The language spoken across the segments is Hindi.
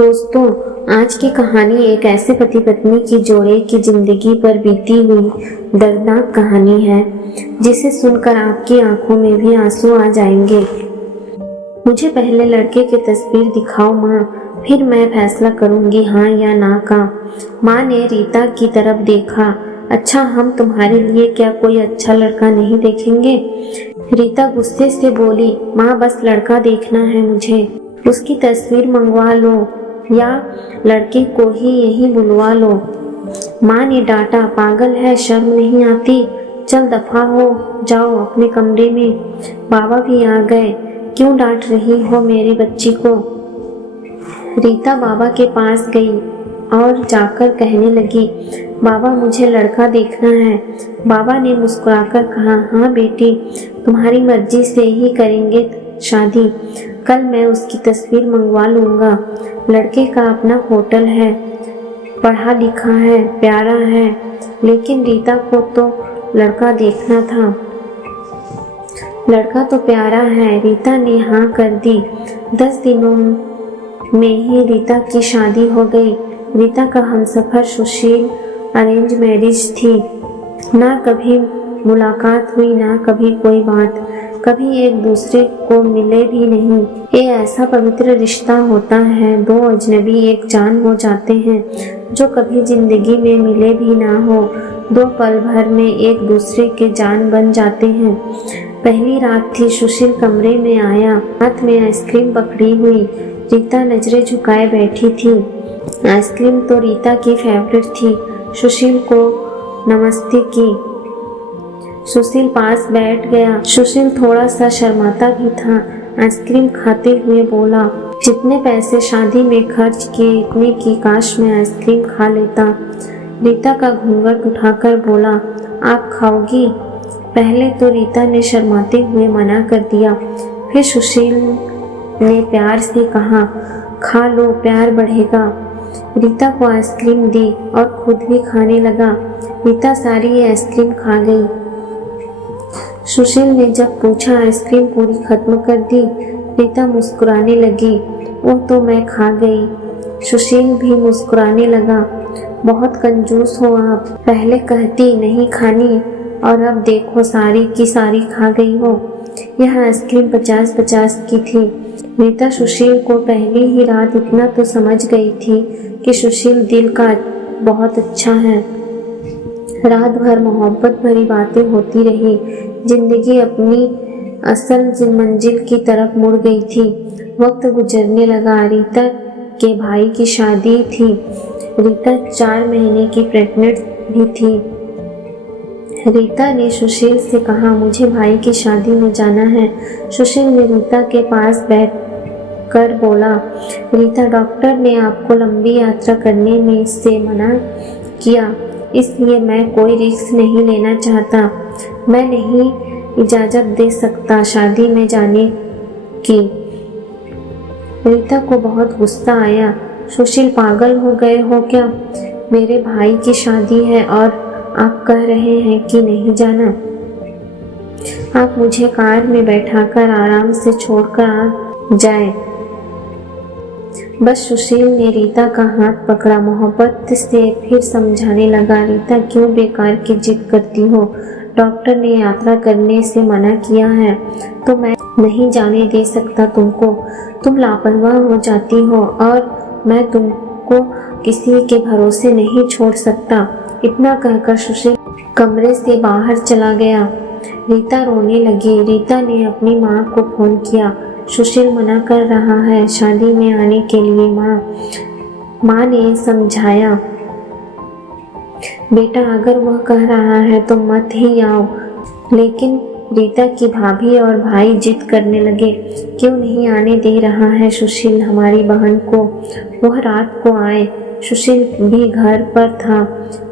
दोस्तों, आज की कहानी एक ऐसे पति पत्नी की जोड़े की जिंदगी पर बीती हुई दर्दनाक कहानी है जिसे सुनकर आपकी आंखों में भी आंसू आ जाएंगे। मुझे पहले लड़के की तस्वीर दिखाओ माँ, फिर मैं फैसला करूंगी हाँ या ना का। माँ ने रीता की तरफ देखा। अच्छा, हम तुम्हारे लिए क्या कोई अच्छा लड़का नहीं देखेंगे? रीता गुस्से से बोली, माँ बस लड़का देखना है मुझे, उसकी तस्वीर मंगवा लो या लड़के को ही यहीं बुलवा लो। माँ ने डांटा, पागल है, शर्म नहीं आती? चल दफा हो जाओ अपने कमरे में। बाबा भी आ गए। क्यों डांट रही हो मेरी बच्ची को? रीता बाबा के पास गई और जाकर कहने लगी, बाबा मुझे लड़का देखना है। बाबा ने मुस्कुराकर कहा, हाँ बेटी, तुम्हारी मर्जी से ही करेंगे शादी। कल मैं उसकी तस्वीर मंगवा लूँगा। लड़के का अपना होटल है, पढ़ा लिखा है, प्यारा है, लेकिन रीता को तो लड़का देखना था। लड़का तो प्यारा है। रीता ने हाँ कर दी। 10 दिनों में ही रीता की शादी हो गई। रीता का हमसफर सुशील अरेंज मैरिज थी। ना कभी मुलाकात हुई, ना कभी कोई बात, कभी एक दूसरे को मिले भी नहीं। ये ऐसा पवित्र रिश्ता होता है, दो अजनबी एक जान हो जाते हैं जो कभी जिंदगी में मिले भी ना हो, दो पल भर में एक दूसरे के जान बन जाते हैं। पहली रात थी। सुशील कमरे में आया, हाथ में आइसक्रीम पकड़ी हुई। रीता नजरें झुकाए बैठी थी। आइसक्रीम तो रीता की फेवरेट थी। सुशील को नमस्ते की। सुशील पास बैठ गया। सुशील थोड़ा सा शर्माता भी था। आइसक्रीम खाते हुए बोला, जितने पैसे शादी में खर्च किए इतने की काश मैं आइसक्रीम खा लेता। रीता का घूंघट उठाकर बोला, आप खाओगी? पहले तो रीता ने शर्माते हुए मना कर दिया, फिर सुशील ने प्यार से कहा, खा लो, प्यार बढ़ेगा। रीता को आइसक्रीम दी और खुद भी खाने लगा। रीता सारी आइसक्रीम खा गई। सुशील ने जब पूछा, आइसक्रीम पूरी खत्म कर दी? रीता मुस्कुराने लगी, वो तो मैं खा गई। सुशील भी मुस्कुराने लगा, बहुत कंजूस हो आप, पहले कहती नहीं खानी और अब देखो सारी की सारी खा गई हो। यह आइसक्रीम 50-50 की थी। रीता सुशील को पहली ही रात इतना तो समझ गई थी कि सुशील दिल का बहुत अच्छा है। रात भर मोहब्बत भरी बातें होती रही। जिंदगी अपनी असल मंजिल की तरफ मुड़ गई थी। वक्त गुजरने लगा। रीता के भाई की शादी थी। रीता 4 महीने की प्रेग्नेंट भी थी। रीता ने सुशील से कहा, मुझे भाई की शादी में जाना है। सुशील ने रीता के पास बैठ कर बोला, रीता, डॉक्टर ने आपको लंबी यात्रा करने में से मना किया, इसलिए मैं कोई रिस्क नहीं लेना चाहता। मैं नहीं इजाज़त दे सकता शादी में जाने की। रीता को बहुत गुस्सा आया। सुशील, पागल हो गए हो क्या? मेरे भाई की शादी है और आप कह रहे हैं कि नहीं जाना। आप मुझे कार में बैठाकर आराम से छोड़कर आ जाए। बस सुशील ने रीता का हाथ पकड़ा, मोहब्बत से फिर समझाने लगा, रीता क्यों बेकार की जिद करती हो? डॉक्टर ने यात्रा करने से मना किया है तो मैं नहीं जाने दे सकता तुमको। तुम लापरवाह हो जाती हो और मैं तुमको किसी के भरोसे नहीं छोड़ सकता। इतना कहकर सुशील कमरे से बाहर चला गया। रीता रोने लगी। रीता ने अपनी माँ को फोन किया, सुशील मना कर रहा है शादी में आने के लिए। माँ ने समझाया, बेटा अगर वह कह रहा है तो मत ही आओ। लेकिन रीता की भाभी और भाई जिद करने लगे, क्यों नहीं आने दे रहा है सुशील हमारी बहन को? वह रात को आए। सुशील भी घर पर था।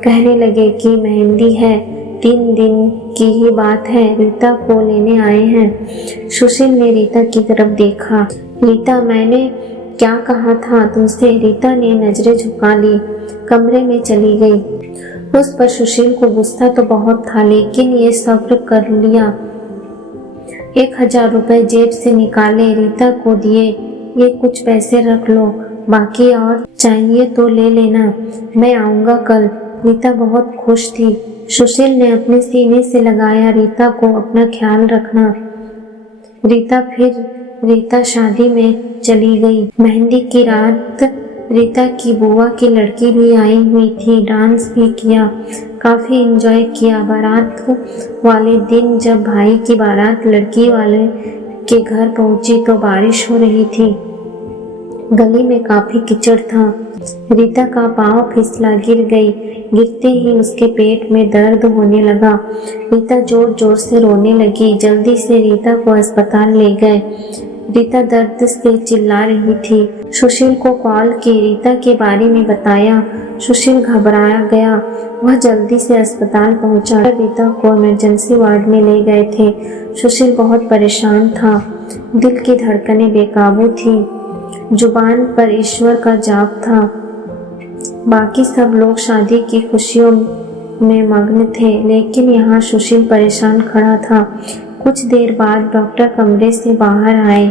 कहने लगे कि मेहंदी है, 3 दिन की ही बात है, रीता को लेने आए हैं। सुशील ने रीता की तरफ देखा। रीता, मैंने क्या कहा था तुमसे? रीता ने नजरें झुका ली, कमरे में चली गई। उस पर सुशील को गुस्सा तो बहुत था, लेकिन ये सब्र कर लिया। 1000 रुपए जेब से निकाले, रीता को दिए, ये कुछ पैसे रख लो, बाकी और चाहिए तो ले लेना, मैं आऊँगा कल। रीता बहुत खुश थी। सुशील ने अपने सीने से लगाया रीता को अपना ख्याल रखना। रीता शादी में चली गई। मेहंदी की रात रीता की बुआ की लड़की भी आई हुई थी। डांस भी किया, काफ़ी एंजॉय किया। बारात वाले दिन जब भाई की बारात लड़की वाले के घर पहुंची तो बारिश हो रही थी। गली में काफ़ी कीचड़ था। रीता का पाँव फिसला, गिर गई। गिरते ही उसके पेट में दर्द होने लगा। रीता जोर जोर से रोने लगी। जल्दी से रीता को अस्पताल ले गए। रीता दर्द से चिल्ला रही थी। सुशील को कॉल की, रीता के बारे में बताया। सुशील घबराया गया। वह जल्दी से अस्पताल पहुंचा। रीता को इमरजेंसी वार्ड में ले गए थे। सुशील बहुत परेशान था। दिल की धड़कनें बेकाबू थी। जुबान पर ईश्वर का जाप था। बाकी सब लोग शादी की खुशियों में मग्न थे, लेकिन यहाँ सुशील परेशान खड़ा था। कुछ देर बाद डॉक्टर कमरे से बाहर आए।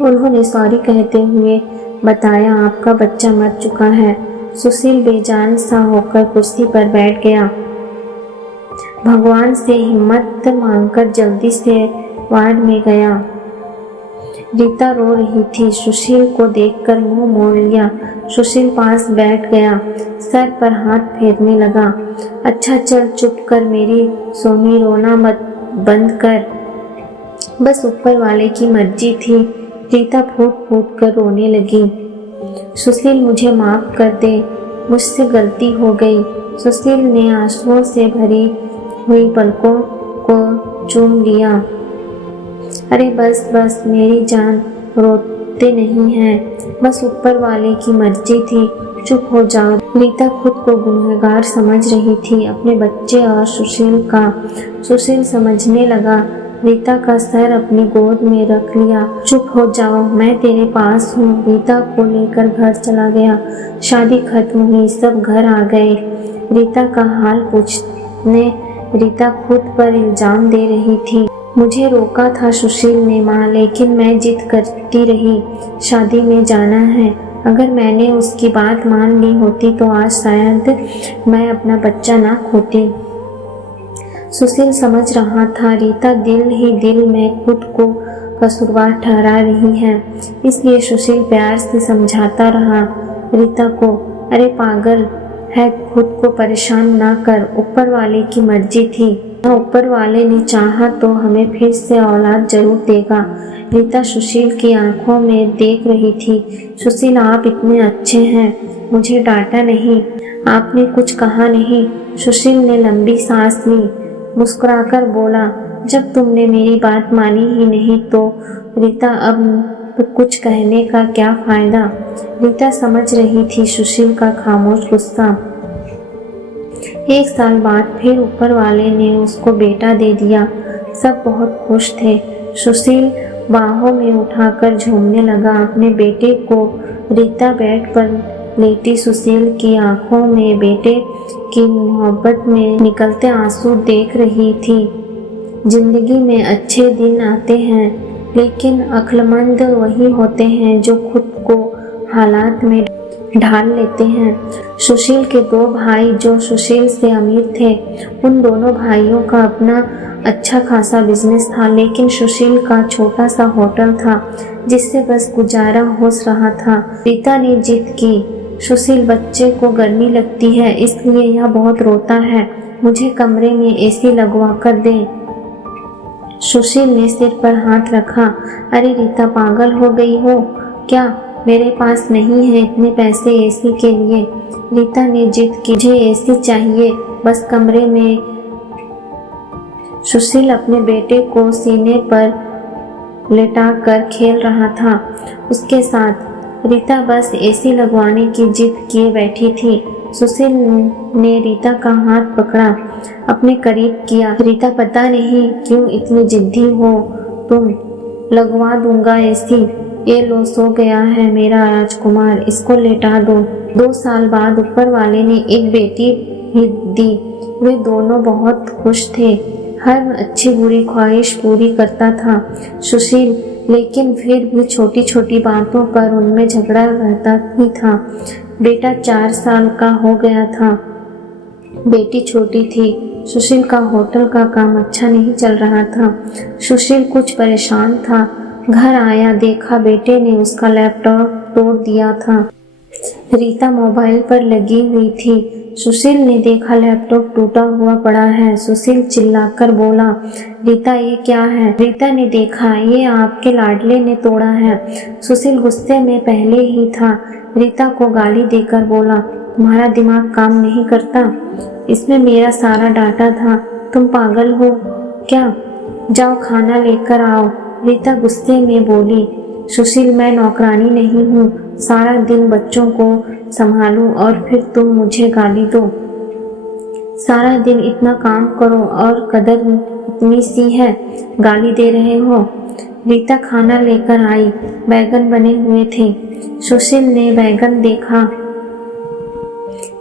उन्होंने सॉरी कहते हुए बताया, आपका बच्चा मर चुका है। सुशील बेजान सा होकर कुर्सी पर बैठ गया। भगवान से हिम्मत मांगकर जल्दी से वार्ड में गया। रीता रो रही थी। सुशील को देखकर मुंह मोड़ लिया। सुशील पास बैठ गया, सर पर हाथ फेरने लगा। अच्छा चल चुप कर मेरी सोनी, रोना मत, बंद कर, बस ऊपर वाले की मर्जी थी। रीता फूट फूट कर रोने लगी। सुशील मुझे माफ कर दे, मुझसे गलती हो गई। सुशील ने आंसुओं से भरी हुई पलकों को चूम लिया। अरे बस बस मेरी जान, रोते नहीं हैं, बस ऊपर वाले की मर्जी थी, चुप हो जाओ। रीता खुद को गुनहगार समझ रही थी, अपने बच्चे और सुशील का। सुशील समझने लगा। रीता का सर अपनी गोद में रख लिया। चुप हो जाओ, मैं तेरे पास हूँ। रीता को लेकर घर चला गया। शादी खत्म हुई, सब घर आ गए। रीता का हाल पूछने रीता खुद पर इल्जाम दे रही थी। मुझे रोका था सुशील ने माँ, लेकिन मैं जिद करती रही, शादी में जाना है। अगर मैंने उसकी बात मान ली होती तो आज शायद मैं अपना बच्चा ना खोती। सुशील समझ रहा था रीता दिल ही दिल में खुद को कसूरवार ठहरा रही है, इसलिए सुशील प्यार से समझाता रहा रीता को, अरे पागल है, खुद को परेशान ना कर, ऊपर वाले की मर्जी थी। ऊपर वाले ने चाहा तो हमें फिर से औलाद जरूर देगा। रीता सुशील की आंखों में देख रही थी। सुशील आप इतने अच्छे हैं, मुझे डांटा नहीं, आपने कुछ कहा नहीं। सुशील ने लंबी सांस ली, मुस्कुराकर बोला, जब तुमने मेरी बात मानी ही नहीं तो रीता अब कुछ कहने का क्या फायदा। रीता समझ रही थी सुशील का खामोश गुस्सा। 1 साल बाद फिर ऊपर वाले ने उसको बेटा दे दिया। सब बहुत खुश थे। सुशील बाहों में उठाकर झूमने लगा अपने बेटे को। रीता बेड पर लेटी सुशील की आंखों में बेटे की मोहब्बत में निकलते आंसू देख रही थी। जिंदगी में अच्छे दिन आते हैं, लेकिन अक्लमंद वही होते हैं जो खुद को हालात में ढाल लेते हैं। सुशील के 2 भाई जो सुशील से अमीर थे, उन दोनों भाइयों का अपना अच्छा खासा बिजनेस था, लेकिन सुशील का छोटा सा होटल था जिससे बस गुजारा हो रहा था। रीता ने जिद की, सुशील बच्चे को गर्मी लगती है इसलिए यह बहुत रोता है, मुझे कमरे में एसी लगवा कर दें। सुशील ने सिर पर हाथ रखा, अरे रीता पागल हो गई हो क्या, मेरे पास नहीं है इतने पैसे एसी के लिए। रीता ने जिद की, मुझे एसी चाहिए बस कमरे में। सुशील अपने बेटे को सीने पर लेटाकर खेल रहा था उसके साथ। रीता बस एसी लगवाने की जिद किए बैठी थी। सुशील ने रीता का हाथ पकड़ा, अपने करीब किया। रीता पता नहीं क्यों इतनी जिद्दी हो तुम, लगवा दूंगा एसी। ये लो सो गया है मेरा राजकुमार, इसको लेटा दो। 2 साल बाद ऊपर वाले ने एक बेटी भी दी। वे दोनों बहुत खुश थे। हर अच्छी बुरी ख्वाहिश पूरी करता था। सुशील लेकिन फिर भी छोटी छोटी बातों पर उनमें झगड़ा रहता ही था। बेटा 4 साल का हो गया था, बेटी छोटी थी। सुशील का होटल का काम अच्छा नहीं चल रहा था। सुशील कुछ परेशान था। घर आया, देखा बेटे ने उसका लैपटॉप तोड़ दिया था। रीता मोबाइल पर लगी हुई थी। सुशील ने देखा लैपटॉप टूटा हुआ पड़ा है। सुशील चिल्लाकर बोला, रीता ये क्या है? रीता ने देखा, ये आपके लाडले ने तोड़ा है। सुशील गुस्से में पहले ही था। रीता को गाली देकर बोला, तुम्हारा दिमाग काम नहीं करता? इसमें मेरा सारा डाटा था, तुम पागल हो क्या? जाओ खाना लेकर आओ। रीता गुस्से में बोली, सुशील मैं नौकरानी नहीं हूँ, सारा दिन बच्चों को संभालूं और फिर तुम मुझे गाली दो। सारा दिन इतना काम करो और कदर इतनी सी है, गाली दे रहे हो। रीता खाना लेकर आई। बैगन बने हुए थे। सुशील ने बैगन देखा,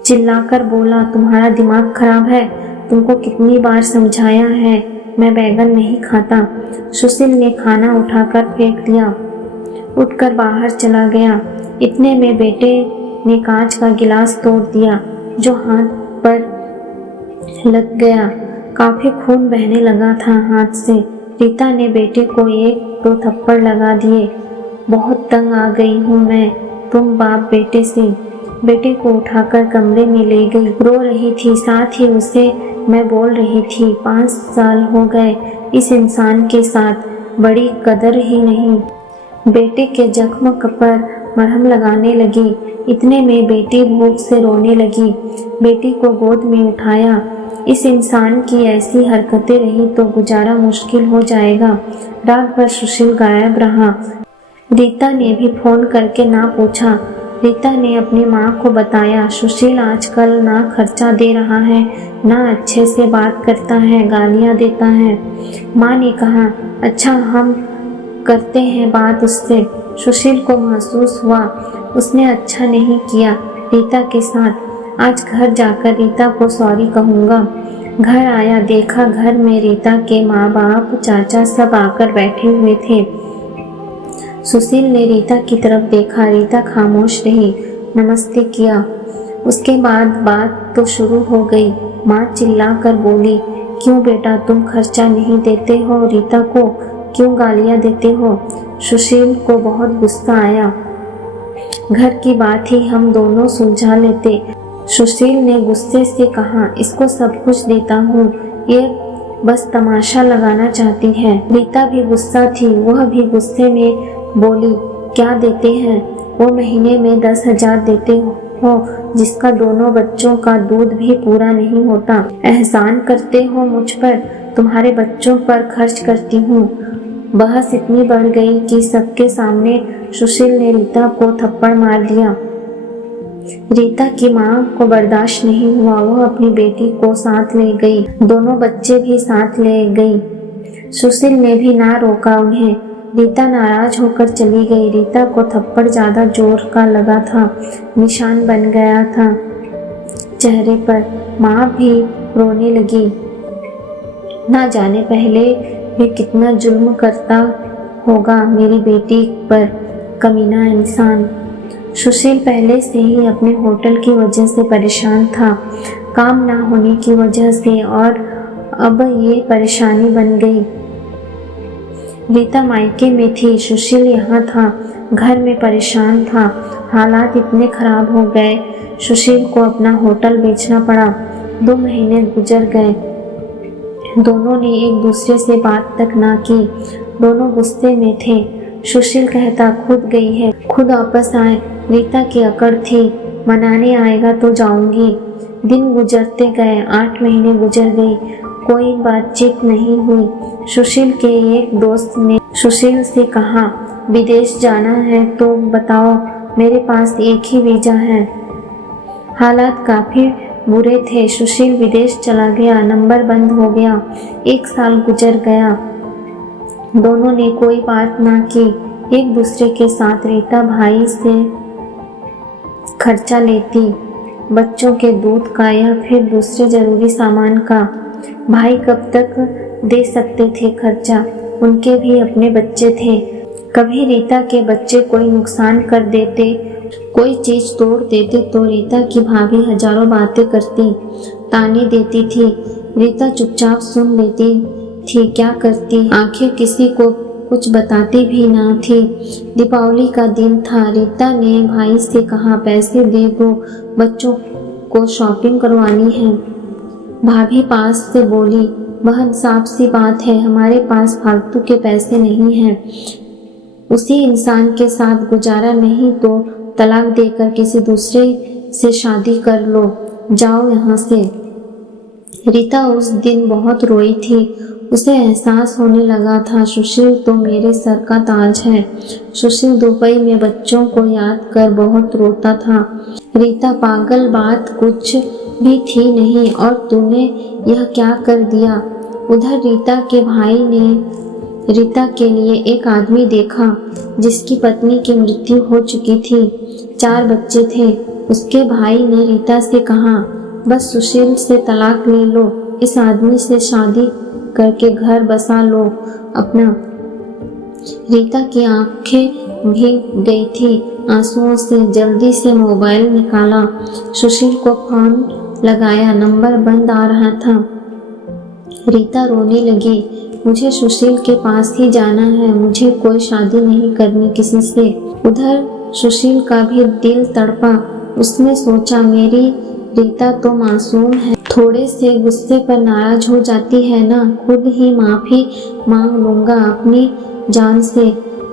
चिल्लाकर बोला, तुम्हारा दिमाग खराब है? तुमको कितनी बार समझाया है मैं बैगन नहीं खाता। सुशील ने खाना उठाकर फेंक दिया, उठकर बाहर चला गया। इतने में बेटे ने कांच का गिलास तोड़ दिया, जो हाथ पर लग गया। काफी खून बहने लगा था हाथ से। रीता ने बेटे को 1-2 थप्पड़ लगा दिए। बहुत तंग आ गई हूँ मैं तुम बाप बेटे से। बेटे को उठाकर कमरे में ले गई। रो रही थी, साथ ही उसे मैं बोल रही थी, 5 साल हो गए इस इंसान के साथ, बड़ी कदर ही नहीं। बेटे के जख्म पर मरहम लगाने लगी। इतने में बेटी भूख से रोने लगी। बेटी को गोद में उठाया। इस इंसान की ऐसी हरकतें रही तो गुजारा मुश्किल हो जाएगा। रात भर सुशील गायब रहा। रीता ने भी फोन करके ना पूछा। रीता ने अपनी माँ को बताया, सुशील आजकल ना खर्चा दे रहा है, ना अच्छे से बात करता है, गालियाँ देता है। माँ ने कहा, अच्छा हम करते हैं बात उससे। सुशील को महसूस हुआ उसने अच्छा नहीं किया रीता के साथ। आज घर जाकर रीता को सॉरी कहूँगा। घर आया, देखा घर में रीता के माँ बाप चाचा सब आकर बैठे हुए थे। सुशील ने रीता की तरफ देखा। रीता खामोश रही, नमस्ते किया। उसके बाद बात तो शुरू हो गई। माँ चिल्ला कर बोली, क्यों बेटा तुम खर्चा नहीं देते हो रीता को, क्यों गालियाँ देते हो? सुशील को बहुत गुस्सा आया। घर की बात ही हम दोनों सुलझा लेते। सुशील ने गुस्से से कहा, इसको सब कुछ देता हूँ, ये बस तमाशा लगाना चाहती है। रीता भी गुस्सा थी, वह भी गुस्से में बोली, क्या देते हैं? वो महीने में 10,000 देते हो, जिसका दोनों बच्चों का दूध भी पूरा नहीं होता। एहसान करते हो मुझ पर, तुम्हारे बच्चों पर खर्च करती हूँ। बहस इतनी बढ़ गई कि सबके सामने सुशील ने रीता को थप्पड़ मार दिया। रीता की माँ को बर्दाश्त नहीं हुआ, वह अपनी बेटी को साथ ले गई, दोनों बच्चे भी साथ ले गई। सुशील ने भी ना रोका उन्हें। रीता नाराज होकर चली गई। रीता को थप्पड़ ज्यादा जोर का लगा था, निशान बन गया था चेहरे पर। माँ भी रोने लगी। ना जाने पहले भी कितना जुल्म करता होगा मेरी बेटी पर, कमीना इंसान। सुशील पहले से ही अपने होटल की वजह से परेशान था, काम ना होने की वजह से, और अब ये परेशानी बन गई। रीता मायके में थी, सुशील यहाँ था, घर में परेशान था। हालात इतने खराब हो गए, सुशील को अपना होटल बेचना पड़ा। 2 महीने गुजर गए। दोनों ने एक दूसरे से बात तक ना की। दोनों गुस्से में थे। सुशील कहता, खुद गई है, खुद वापस आए। रीता की अकड़ थी, मनाने आएगा तो जाऊंगी। दिन गुजरते गए, 8 महीने गुजर गई, कोई बातचीत नहीं हुई। सुशील के एक दोस्त ने सुशील से कहा, विदेश जाना है तो बताओ, मेरे पास एक ही वीजा है। हालात काफी बुरे थे। सुशील विदेश चला गया, नंबर बंद हो गया। 1 साल गुजर गया। दोनों ने कोई बात ना की एक दूसरे के साथ। रीता भाई से खर्चा लेती, बच्चों के दूध का या फिर दूसरे जरूरी सामान का। भाई कब तक दे सकते थे खर्चा, उनके भी अपने बच्चे थे। कभी रीता के बच्चे कोई नुकसान कर देते, कोई चीज तोड़ देते तो रीता की भाभी हजारों बातें करती, ताने देती थी। रीता चुपचाप सुन लेती थी, क्या करती, आखिर किसी को कुछ बताती भी ना थी। दीपावली का दिन था। रीता ने भाई से कहा, पैसे दे दो, बच्चों को शॉपिंग करवानी है। भाभी पास से बोली, बहन साफ सी बात है, हमारे पास फालतू के पैसे नहीं हैं। उसी इंसान के साथ गुजारा नहीं तो तलाक देकर किसी दूसरे से शादी कर लो, जाओ यहाँ से। रीता उस दिन बहुत रोई थी। उसे एहसास होने लगा था, सुशील तो मेरे सर का ताज है। सुशील दुबई में बच्चों को याद कर बहुत रोता था। रीता पागल, बात कुछ भी थी नहीं, और तूने यह क्या कर दिया। उधर रीता के भाई ने रीता के लिए एक आदमी देखा जिसकी पत्नी की मृत्यु हो चुकी थी, 4 बच्चे थे। उसके भाई ने रीता से कहा, बस सुशील से तलाक ले लो, इस आदमी से शादी करके घर बसा लो अपना। रीता की आंखें भीग गई थी आंसुओं से। जल्दी से मोबाइल निकाला, सुशील को फोन लगाया, नंबर बंद आ रहा था। रीता रोने लगी, मुझे सुशील के पास ही जाना है, मुझे कोई शादी नहीं करनी किसी से। उधर सुशील का भी दिल तड़पा। उसने सोचा, मेरी रीता तो मासूम है, थोड़े से गुस्से पर नाराज हो जाती है ना, खुद ही माफी मांग लूंगा अपनी जान से।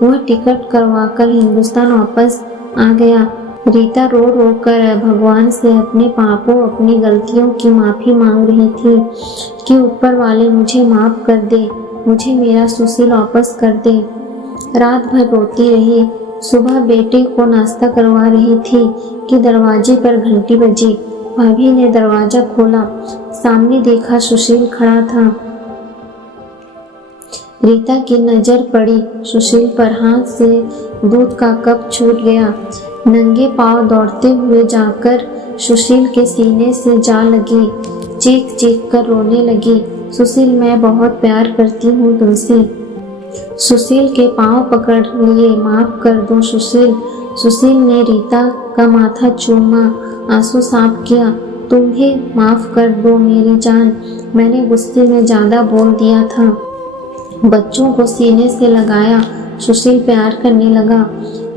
वह टिकट करवाकर हिंदुस्तान वापस आ गया। रीता रो रो कर भगवान से अपने पापों, अपनी गलतियों की माफी मांग रही थी कि ऊपर वाले मुझे माफ कर दे, मुझे मेरा सुशील वापस कर दे। रात भर रोती रही। सुबह बेटे को नाश्ता करवा रही थी कि दरवाजे पर घंटी बजी। भाभी ने दरवाजा खोला, सामने देखा सुशील खड़ा था। रीता की नजर पड़ी सुशील पर, हाथ से दूध का कप छूट गया। नंगे पांव दौड़ते हुए जाकर सुशील के सीने से जा लगी, चीख चीख कर रोने लगी, सुशील मैं बहुत प्यार करती हूँ तुमसे। सुशील के पांव पकड़ लिए, माफ कर दो सुशील। सुशील ने रीता का माथा चूमा, आंसू साफ किया, तुम भी माफ कर दो मेरी जान, मैंने गुस्से में ज्यादा बोल दिया था। बच्चों को सीने से लगाया, सुशील प्यार करने लगा।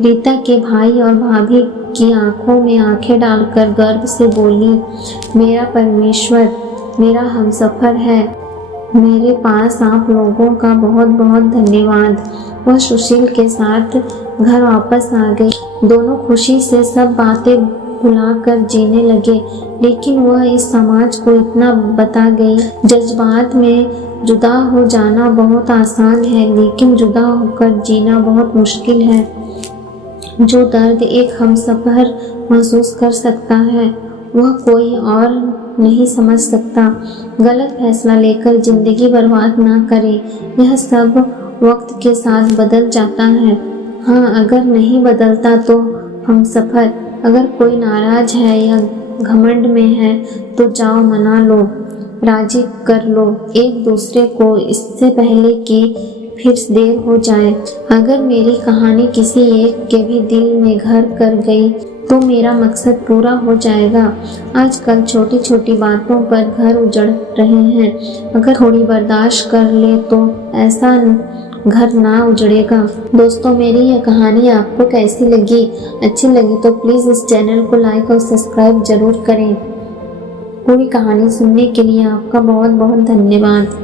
रीता के भाई और भाभी की आंखों में आंखें डालकर गर्व से बोली, मेरा परमेश्वर, मेरा हमसफर है, मेरे पास आप लोगों का बहुत बहुत धन्यवाद। वह सुशील के साथ घर वापस आ गई। दोनों खुशी से सब बातें भुलाकर जीने लगे। लेकिन वह इस समाज को इतना बता गई, जज्बात में जुदा हो जाना बहुत आसान है, लेकिन जुदा होकर जीना बहुत मुश्किल है। जो दर्द एक हमसफर महसूस कर सकता है, वह कोई और नहीं समझ सकता। गलत फैसला लेकर जिंदगी बर्बाद ना करें, यह सब वक्त के साथ बदल जाता है। हाँ, अगर नहीं बदलता तो हमसफर, अगर कोई नाराज है या घमंड में है तो जाओ मना लो, राजी कर लो एक दूसरे को, इससे पहले कि फिर देर हो जाए। अगर मेरी कहानी किसी एक के भी दिल में घर कर गई तो मेरा मकसद पूरा हो जाएगा। आजकल छोटी छोटी बातों पर घर उजड़ रहे हैं, अगर थोड़ी बर्दाश्त कर ले तो ऐसा घर ना उजड़ेगा। दोस्तों, मेरी यह कहानी आपको कैसी लगी? अच्छी लगी तो प्लीज़ इस चैनल को लाइक और सब्सक्राइब जरूर करें। पूरी कहानी सुनने के लिए आपका बहुत बहुत धन्यवाद।